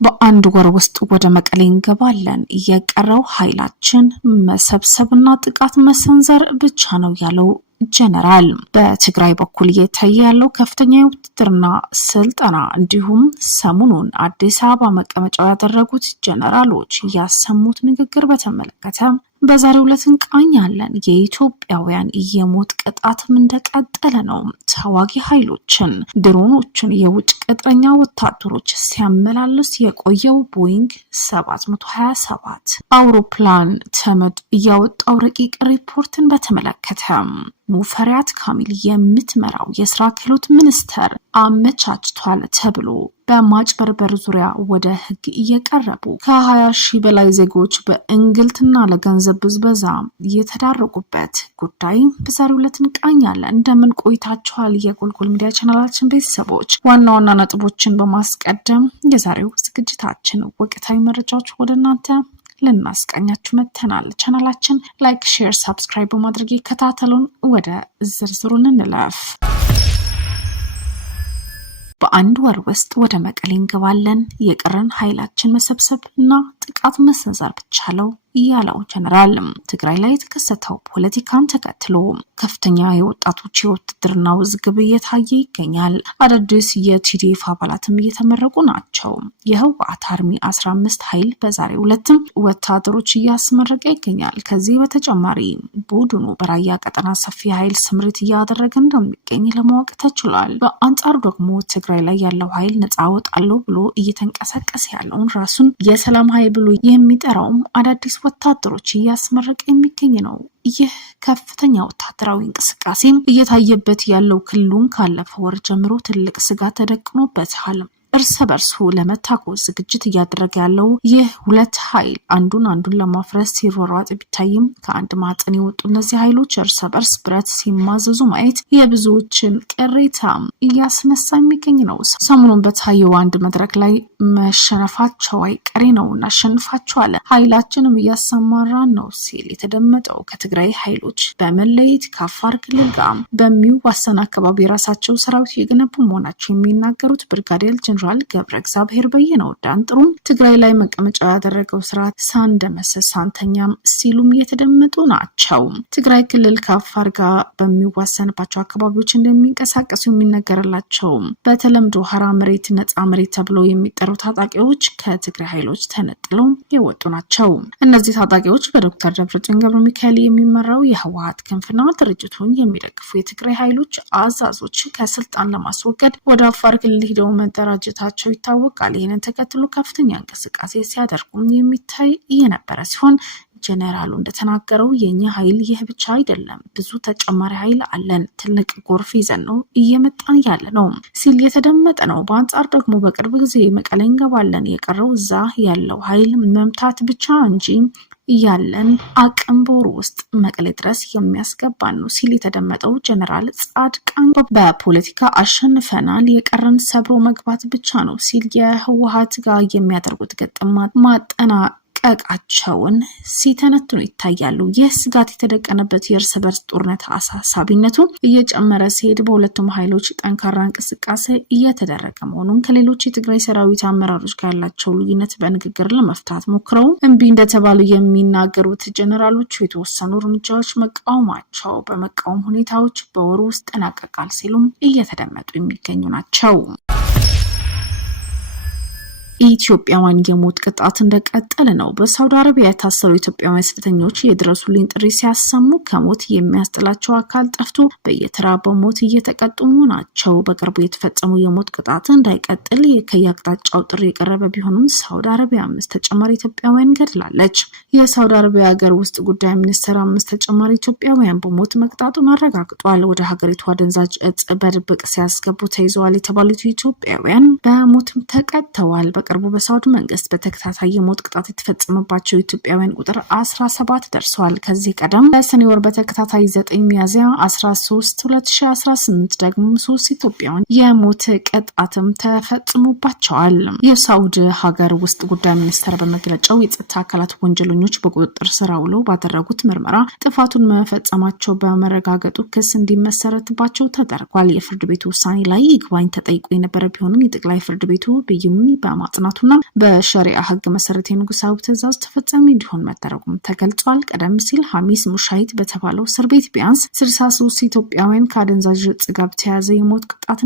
በአንድ ወር ውስጥ ወደ መቀሌ እንገባለን። የቀረው ኃይላችን መሰብሰብና ጥቃት መሰንዘር ብቻ ነው ያለው ጀነራል። በትግራይ በኩል እየታየ ያለው ከፍተኛ የውትድርና ስልጠና እንዲሁም ሰሞኑን አዲስ አበባ መቀመጫው ያደረጉት ጀነራሎች ያሰሙት ንግግር በተመለከተ በዛሬው ዕለት እንቃኛለን። የኢትዮጵያውያን የሞት ቅጣትም እንደቀጠለ ነው። ተዋጊ ኃይሎችን ድሮኖችን የውጭ ቅጥረኛ ወታደሮች ሲያመላልስ የቆየው ቦይንግ 727 አውሮፕላን ተመድ እያወጣው ረቂቅ ሪፖርትን በተመለከተ ሙፈሪያት ካሚል የምትመራው የስራ ክህሎት ሚኒስቴር አመቻችቷል ተብሎ በማጭበርበር ዙሪያ ወደ ህግ እየቀረቡ ከ20 ሺህ በላይ ዜጎች በእንግልትና ለገንዘብ ብዝበዛ የተዳረጉበት ጉዳይ በዛሬው ዕለት እንቃኛለን። እንደምን ቆይታችኋል? የጎልጎል ሚዲያ ቻናላችን ቤተሰቦች ዋና ዋና ነጥቦችን በማስቀደም የዛሬው ዝግጅታችን ወቅታዊ መረጃዎች ወደ እናንተ ልናስቃኛችሁ መተናል። ቻናላችን ላይክ፣ ሼር፣ ሰብስክራይብ በማድረግ ይከታተሉን። ወደ ዝርዝሩ እንለፍ። በአንድ ወር ውስጥ ወደ መቀሌ እንገባለን። የቀረን ኃይላችን መሰብሰብ እና ጥቃት መሰንዘር ብቻ ነው ያለው ጀነራል። ትግራይ ላይ የተከሰተው ፖለቲካን ተከትሎ ከፍተኛ የወጣቶች የውትድርና ውዝግብ እየታየ ይገኛል። አዳዲስ የቲዲኤፍ አባላትም እየተመረቁ ናቸው። የህወሓት አርሚ 15 ኃይል በዛሬው ዕለትም ወታደሮች እያስመረቀ ይገኛል። ከዚህ በተጨማሪ ቡድኑ በራያ ቀጠና ሰፊ ኃይል ስምሪት እያደረገ እንደሚገኝ ለማወቅ ተችሏል። በአንጻሩ ደግሞ ትግራይ ላይ ያለው ኃይል ነፃ ወጣለሁ ብሎ እየተንቀሳቀሰ ያለውን ራሱን የሰላም ኃይል ብሎ የሚጠራውም አዳዲስ ወታደሮች እያስመረቀ የሚገኝ ነው። ይህ ከፍተኛ ወታደራዊ እንቅስቃሴም እየታየበት ያለው ክልሉን ካለፈው ወር ጀምሮ ትልቅ ስጋት ተደቅኖበታል። እርስ በርሱ ለመታኮስ ዝግጅት እያደረገ ያለው ይህ ሁለት ኃይል አንዱን ለማፍረስ ሲሯሯጥ ቢታይም ከአንድ ማዕፀን የወጡ እነዚህ ኃይሎች እርስ በርስ ብረት ሲማዘዙ ማየት የብዙዎችን ቅሬታ እያስነሳ የሚገኝ ነው። ሰሞኑን በታየው አንድ መድረክ ላይ መሸነፋቸው አይቀሬ ነው፣ እናሸንፋቸዋለን፣ ኃይላችንም እያሰማራን ነው ሲል የተደመጠው ከትግራይ ኃይሎች በመለየት ከአፋር ክልል ጋር በሚዋሰን አካባቢ የራሳቸው ሰራዊት የገነቡ መሆናቸው የሚናገሩት ብርጋዴር ጀነራል ገብረ እግዚአብሔር በየነው ዳንጥሩ ትግራይ ላይ መቀመጫው ያደረገው ስርዓት ሳንደመሰስ ሳንተኛም ሲሉም እየተደመጡ ናቸው። ትግራይ ክልል ከአፋር ጋር በሚዋሰንባቸው አካባቢዎች እንደሚንቀሳቀሱ የሚነገርላቸው በተለምዶ ሀራ መሬት፣ ነፃ መሬት ተብሎ የሚጠሩ ታጣቂዎች ከትግራይ ኃይሎች ተነጥለው የወጡ ናቸው። እነዚህ ታጣቂዎች በዶክተር ደብረጽዮን ገብረ ሚካኤል የሚመራው የህወሓት ክንፍና ድርጅቱን የሚደግፉ የትግራይ ኃይሎች አዛዞች ከስልጣን ለማስወገድ ወደ አፋር ክልል ሄደው መደራጀታቸው ይታወቃል። ይህንን ተከትሎ ከፍተኛ እንቅስቃሴ ሲያደርጉም የሚታይ የነበረ ሲሆን ጀነራሉ እንደተናገረው የኛ ኃይል ይህ ብቻ አይደለም፣ ብዙ ተጨማሪ ኃይል አለን፣ ትልቅ ጎርፍ ይዘን ነው እየመጣን ያለ ነው ሲል የተደመጠ ነው። በአንጻር ደግሞ በቅርብ ጊዜ መቀሌ እንገባለን፣ የቀረው እዛ ያለው ኃይል መምታት ብቻ እንጂ ያለን አቅም በወር ውስጥ መቀሌ ድረስ የሚያስገባን ነው ሲል የተደመጠው ጀነራል ጻድቃን በፖለቲካ አሸንፈናል፣ የቀረን ሰብሮ መግባት ብቻ ነው ሲል የህወሓት ጋር የሚያደርጉት ገጥማ ማጠናቀቃቸውን ሲተነትኑ ይታያሉ። ይህ ስጋት የተደቀነበት የእርስ በርስ ጦርነት አሳሳቢነቱ እየጨመረ ሲሄድ በሁለቱም ኃይሎች ጠንካራ እንቅስቃሴ እየተደረገ መሆኑን ከሌሎች የትግራይ ሰራዊት አመራሮች ጋር ያላቸው ልዩነት በንግግር ለመፍታት ሞክረው እምቢ እንደተባሉ የሚናገሩት ጀነራሎቹ የተወሰኑ እርምጃዎች መቃወማቸው በመቃወም ሁኔታዎች በወሩ ውስጥ ጠናቀቃል ሲሉም እየተደመጡ የሚገኙ ናቸው። ኢትዮጵያውያን የሞት ቅጣት እንደቀጠለ ነው። በሳውዲ አረቢያ የታሰሩ ኢትዮጵያውያን ስደተኞች የድረሱልኝ ጥሪ ሲያሰሙ ከሞት የሚያስጥላቸው አካል ጠፍቶ በየተራ በሞት እየተቀጡ ናቸው። በቅርቡ የተፈጸሙ የሞት ቅጣት እንዳይቀጥል ከየአቅጣጫው ጥሪ የቀረበ ቢሆንም ሳውዲ አረቢያ 5 ተጨማሪ ኢትዮጵያውያን ገድላለች። የሳውዲ አረቢያ ሀገር ውስጥ ጉዳይ ሚኒስቴር 5 ተጨማሪ ኢትዮጵያውያን በሞት መቅጣቱን አረጋግጧል። ወደ ሀገሪቱ አደንዛዥ እጽ በድብቅ ሲያስገቡ ተይዘዋል የተባሉት ኢትዮጵያውያን በሞትም ተቀጥተዋል። በቅርቡ በሳውዲ መንግስት በተከታታይ የሞት ቅጣት የተፈጸመባቸው ኢትዮጵያውያን ቁጥር 17 ደርሰዋል። ከዚህ ቀደም በሰኔ ወር በተከታታይ 9 ሚያዝያ 13 2018 ደግሞ 3 ኢትዮጵያውያን የሞት ቅጣትም ተፈጽሞባቸዋል። የሳውዲ ሀገር ውስጥ ጉዳይ ሚኒስቴር በመግለጫው የጸጥታ አካላት ወንጀለኞች በቁጥጥር ስር ውለው ባደረጉት ምርመራ ጥፋቱን መፈጸማቸው በመረጋገጡ ክስ እንዲመሰረትባቸው ተደርጓል። የፍርድ ቤቱ ውሳኔ ላይ ይግባኝ ተጠይቆ የነበረ ቢሆንም የጠቅላይ ፍርድ ቤቱ ብይኑን በማጽ መጽናቱና በሸሪዓ ህግ መሰረት የንጉሳዊ ትዕዛዝ ተፈጻሚ እንዲሆን መደረጉም ተገልጿል። ቀደም ሲል ሐሚስ ሙሻይት በተባለው እስር ቤት ቢያንስ 63 ኢትዮጵያውያን ከአደንዛዥ ዕፅ ጋር በተያያዘ የሞት ቅጣት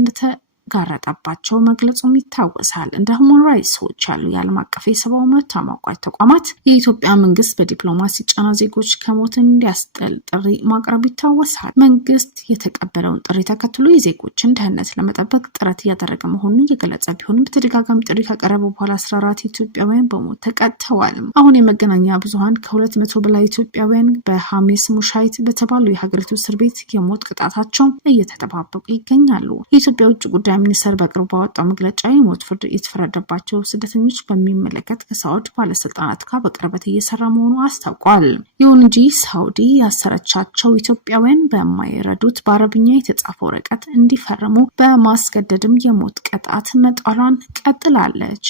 ጋረጠባቸው መግለጹም ይታወሳል። እንደ ሁማን ራይትስ ዎች ያሉ የዓለም አቀፍ የሰብአዊ መብት ተሟጋች ተቋማት የኢትዮጵያ መንግስት በዲፕሎማሲ ጫና ዜጎች ከሞት እንዲያስጥል ጥሪ ማቅረቡ ይታወሳል። መንግስት የተቀበለውን ጥሪ ተከትሎ የዜጎችን ደህንነት ለመጠበቅ ጥረት እያደረገ መሆኑን የገለጸ ቢሆንም በተደጋጋሚ ጥሪ ከቀረበ በኋላ 14 ኢትዮጵያውያን በሞት ተቀጥተዋል። አሁን የመገናኛ ብዙሃን ከ200 በላይ ኢትዮጵያውያን በሐሚስ ሙሻይት በተባለው የሀገሪቱ እስር ቤት የሞት ቅጣታቸው እየተጠባበቁ ይገኛሉ። የኢትዮጵያ ውጭ ጉዳይ ሚኒስትር በቅርቡ ባወጣው መግለጫ የሞት ፍርድ የተፈረደባቸው ስደተኞች በሚመለከት ከሳውዲ ባለስልጣናት ጋር በቅርበት እየሰራ መሆኑ አስታውቋል። ይሁን እንጂ ሳውዲ ያሰረቻቸው ኢትዮጵያውያን በማይረዱት በአረብኛ የተጻፈ ወረቀት እንዲፈርሙ በማስገደድም የሞት ቅጣት መጣሏን ቀጥላለች።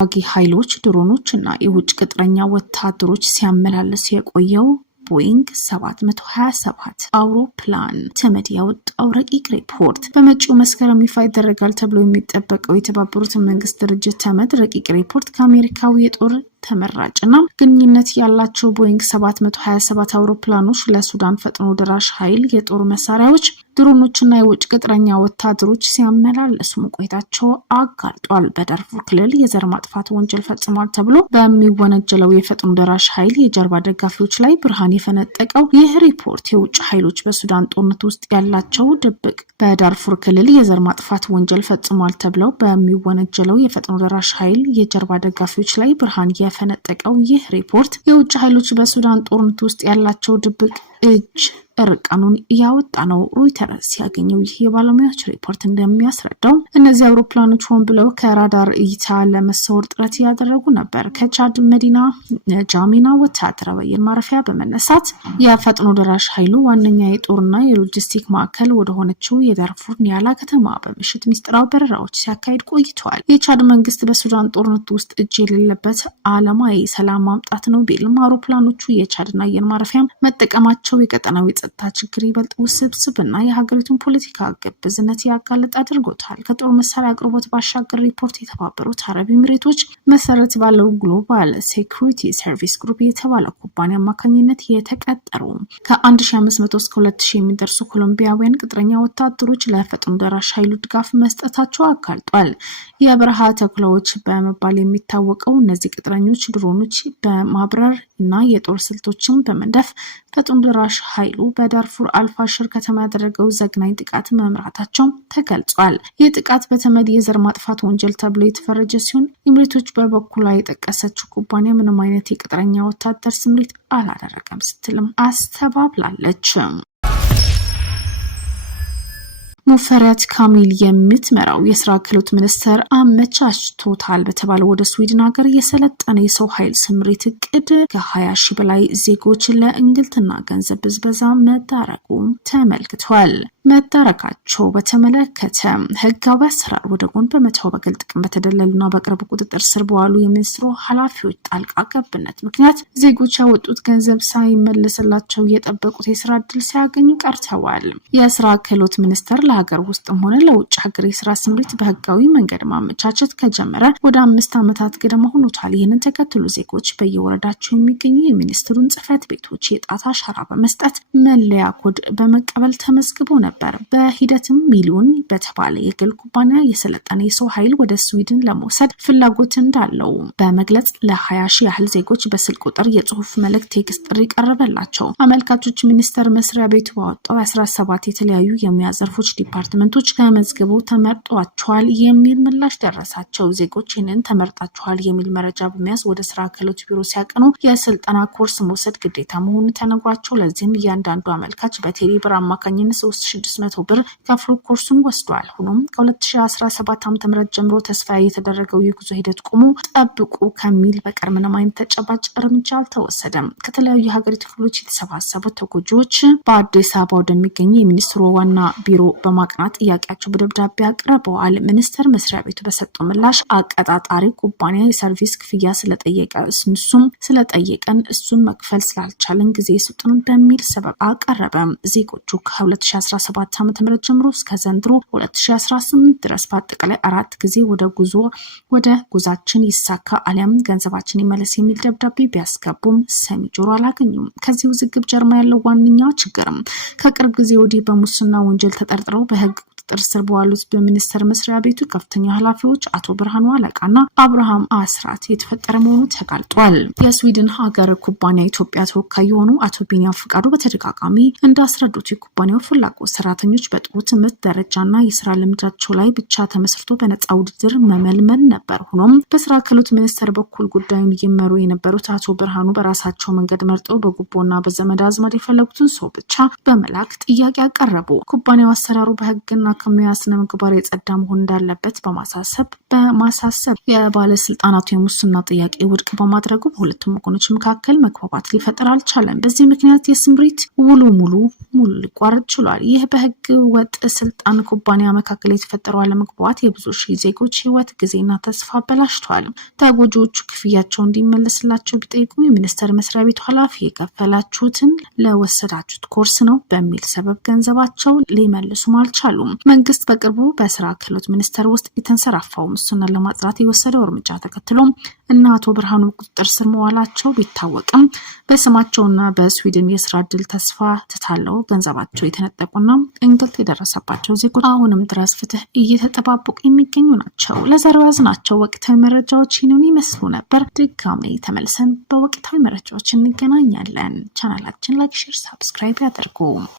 ተዋጊ ኃይሎች ድሮኖች እና የውጭ ቅጥረኛ ወታደሮች ሲያመላልስ የቆየው ቦይንግ 727 አውሮፕላን ተመድ ያወጣው ረቂቅ ሪፖርት በመጪው መስከረም ይፋ ይደረጋል ተብሎ የሚጠበቀው የተባበሩት መንግስታት ድርጅት ተመድ ረቂቅ ሪፖርት ከአሜሪካው የጦር ተመራጭና ግንኙነት ያላቸው ቦይንግ 727 አውሮፕላኖች ለሱዳን ፈጥኖ ደራሽ ኃይል የጦር መሳሪያዎች፣ ድሮኖችና የውጭ ቅጥረኛ ወታደሮች ሲያመላለሱ መቆየታቸው አጋልጧል። በዳርፉር ክልል የዘር ማጥፋት ወንጀል ፈጽሟል ተብሎ በሚወነጀለው የፈጥኖ ደራሽ ኃይል የጀርባ ደጋፊዎች ላይ ብርሃን የፈነጠቀው ይህ ሪፖርት የውጭ ኃይሎች በሱዳን ጦርነት ውስጥ ያላቸው ድብቅ በዳርፉር ክልል የዘር ማጥፋት ወንጀል ፈጽሟል ተብለው በሚወነጀለው የፈጥኖ ደራሽ ኃይል የጀርባ ደጋፊዎች ላይ ብርሃን የፈነጠቀው ይህ ሪፖርት የውጭ ኃይሎች በሱዳን ጦርነት ውስጥ ያላቸው ድብቅ እጅ እርቃኑን ያወጣ ነው። ሮይተርስ ያገኘው ይህ የባለሙያዎች ሪፖርት እንደሚያስረዳው እነዚህ አውሮፕላኖች ሆን ብለው ከራዳር እይታ ለመሰወር ጥረት ያደረጉ ነበር። ከቻድ መዲና ጃሚና ወታደራዊ አየር ማረፊያ በመነሳት የፈጥኖ ደራሽ ኃይሉ ዋነኛ የጦርና የሎጂስቲክ ማዕከል ወደ ሆነችው የዳርፉር ኒያላ ከተማ በምሽት ሚስጥራዊ በረራዎች ሲያካሂድ ቆይተዋል። የቻድ መንግስት በሱዳን ጦርነት ውስጥ እጅ የሌለበት ዓላማ የሰላም ማምጣት ነው ቢልም አውሮፕላኖቹ የቻድና አየር ማረፊያ መጠቀማቸው የቀጠናዊ ጸጥታ ችግር ይበልጥ ውስብስብና የሀገሪቱን ፖለቲካ ግብዝነት ያጋለጥ አድርጎታል። ከጦር መሳሪያ አቅርቦት ባሻገር ሪፖርት የተባበሩት አረብ ኤሚሬቶች መሰረት ባለው ግሎባል ሴኩሪቲ ሰርቪስ ግሩፕ የተባለ ኩባንያ አማካኝነት የተቀጠሩ ከ1500 እስከ 2000 የሚደርሱ ኮሎምቢያውያን ቅጥረኛ ወታደሮች ለፈጥኖ ደራሽ ኃይሉ ድጋፍ መስጠታቸው አጋልጧል። የበረሃ ተኩላዎች በመባል የሚታወቀው እነዚህ ቅጥረኞች ድሮኖች በማብረር እና የጦር ስልቶችን በመንደፍ ፈጥኖ ደራሽ ኃይሉ በዳርፉር አልፋሽር ከተማ ያደረገው ዘግናኝ ጥቃት መምራታቸው ተገልጿል። ይህ ጥቃት በተመድ የዘር ማጥፋት ወንጀል ተብሎ የተፈረጀ ሲሆን ኤሚሬቶች በበኩሏ የጠቀሰችው ኩባንያ ምንም አይነት የቅጥረኛ ወታደር ስምሪት አላደረገም ስትልም አስተባብላለች። ሙፈሪያት ካሚል የምትመራው የስራ ክህሎት ሚኒስቴር አመቻችቶታል በተባለው ወደ ስዊድን ሀገር የሰለጠነ የሰው ኃይል ስምሪት እቅድ ከ20 ሺህ በላይ ዜጎች ለእንግልትና ገንዘብ ብዝበዛ መዳረጉ ተመልክቷል። መዳረጋቸው በተመለከተ ህጋዊ አሰራር ወደ ጎን በመተው በግል ጥቅም በተደለሉና በቅርብ ቁጥጥር ስር በዋሉ የሚኒስትሩ ኃላፊዎች ጣልቃ ገብነት ምክንያት ዜጎች ያወጡት ገንዘብ ሳይመለስላቸው የጠበቁት የስራ እድል ሳያገኙ ቀርተዋል። የስራ ክህሎት ሚኒስቴር ለሀገር ውስጥም ሆነ ለውጭ ሀገር የስራ ስምሪት በህጋዊ መንገድ ማመቻቸት ከጀመረ ወደ 5 ዓመታት ገደማ ሆኖታል። ይህንን ተከትሎ ዜጎች በየወረዳቸው የሚገኙ የሚኒስትሩን ጽህፈት ቤቶች የጣት አሻራ በመስጠት መለያ ኮድ በመቀበል ተመዝግበው ነበር። በሂደትም ሚሊዮን በተባለ የግል ኩባንያ የሰለጠነ የሰው ኃይል ወደ ስዊድን ለመውሰድ ፍላጎት እንዳለው በመግለጽ ለ20 ሺህ ያህል ዜጎች በስልክ ቁጥር የጽሁፍ መልእክት ቴክስት ጥሪ ቀረበላቸው። አመልካቾች ሚኒስቴር መስሪያ ቤቱ ባወጣው 17 የተለያዩ የሙያ ዘርፎች ዲፓርትመንቶች ተመዝግበው ተመርጧቸዋል የሚል ምላሽ ደረሳቸው። ዜጎች ይህንን ተመርጣቸዋል የሚል መረጃ በመያዝ ወደ ስራ ክህሎት ቢሮ ሲያቀኑ የስልጠና ኮርስ መውሰድ ግዴታ መሆኑ ተነግሯቸው ለዚህም እያንዳንዱ አመልካች በቴሌ ብር አማካኝነት 3600 ብር ከፍሎ ኮርሱን ወስዷል። ሆኖም ከ2017 ዓ.ም ጀምሮ ተስፋ የተደረገው የጉዞ ሂደት ቆሞ ጠብቁ ከሚል በቀር ምንም አይነት ተጨባጭ እርምጃ አልተወሰደም። ከተለያዩ የሀገሪቱ ክፍሎች የተሰባሰቡት ተጎጂዎች በአዲስ አበባ ወደሚገኙ የሚኒስትሩ ዋና ቢሮ በማቅናት ጥያቄያቸው በደብዳቤ አቅርበዋል። ሚኒስቴር መስሪያ ቤቱ በሰጠው ምላሽ አቀጣጣሪ ኩባንያ የሰርቪስ ክፍያ ስለጠየቀን እሱን መክፈል ስላልቻለን ጊዜ ስጡን በሚል ሰበብ አቀረበ። ዜጎቹ ከ2017 ዓ.ም ጀምሮ እስከ ዘንድሮ 2018 ድረስ በአጠቃላይ 4 ጊዜ ወደ ጉዛችን ይሳካ አሊያም ገንዘባችን ይመለስ የሚል ደብዳቤ ቢያስገቡም ሰሚ ጆሮ አላገኙም። ከዚህ ውዝግብ ጀርባ ያለው ዋነኛ ችግርም ከቅርብ ጊዜ ወዲህ በሙስና ወንጀል ተጠርጥረው በህግ ቁጥጥር ስር በዋሉት በሚኒስቴር መስሪያ ቤቱ ከፍተኛ ኃላፊዎች አቶ ብርሃኑ አለቃና አብርሃም አስራት የተፈጠረ መሆኑ ተጋልጧል። የስዊድን ሀገር ኩባንያ ኢትዮጵያ ተወካይ የሆኑ አቶ ቢኒያም ፍቃዱ በተደጋጋሚ እንዳስረዱት የኩባንያው ፍላጎት ሰራተኞች በጥሩ ትምህርት ደረጃና የስራ ልምዳቸው ላይ ብቻ ተመስርቶ በነፃ ውድድር መመልመል ነበር። ሆኖም በስራ ክህሎት ሚኒስቴር በኩል ጉዳዩን እየመሩ የነበሩት አቶ ብርሃኑ በራሳቸው መንገድ መርጠው በጉቦና በዘመድ አዝማድ የፈለጉትን ሰው ብቻ በመላክ ጥያቄ አቀረቡ። ኩባንያው አሰራሩ በህግና ከሙያ ስነ ምግባር የጸዳ መሆን እንዳለበት በማሳሰብ የባለስልጣናቱ የሙስና ጥያቄ ውድቅ በማድረጉ በሁለቱም ወገኖች መካከል መግባባት ሊፈጠር አልቻለም። በዚህ ምክንያት የስምሪት ውሉ ሙሉ ሊቋረጥ ችሏል። ይህ በህግ ወጥ ስልጣን ኩባንያ መካከል የተፈጠረው አለመግባባት የብዙ ሺህ ዜጎች ህይወት፣ ጊዜና ተስፋ አበላሽቷል። ተጎጂዎቹ ክፍያቸው እንዲመለስላቸው ቢጠይቁም የሚኒስቴር መስሪያ ቤቱ ኃላፊ የከፈላችሁትን ለወሰዳችሁት ኮርስ ነው በሚል ሰበብ ገንዘባቸው ሊመልሱም አልቻሉም። መንግስት በቅርቡ በስራ ክህሎት ሚኒስቴር ውስጥ የተንሰራፋው ሙስናን ለማጽዳት የወሰደው እርምጃ ተከትሎ እና አቶ ብርሃኑ ቁጥጥር ስር መዋላቸው ቢታወቅም በስማቸውና በስዊድን የስራ እድል ተስፋ ትታለው ገንዘባቸው የተነጠቁና እንግልት የደረሰባቸው ዜጎች አሁንም ድረስ ፍትህ እየተጠባበቁ የሚገኙ ናቸው። ለዛሬው ያዝናቸው ወቅታዊ መረጃዎች ይህንን ይመስሉ ነበር። ድጋሜ ተመልሰን በወቅታዊ መረጃዎች እንገናኛለን። ቻናላችን ላይክ፣ ሼር፣ ሰብስክራይብ ያድርጉ።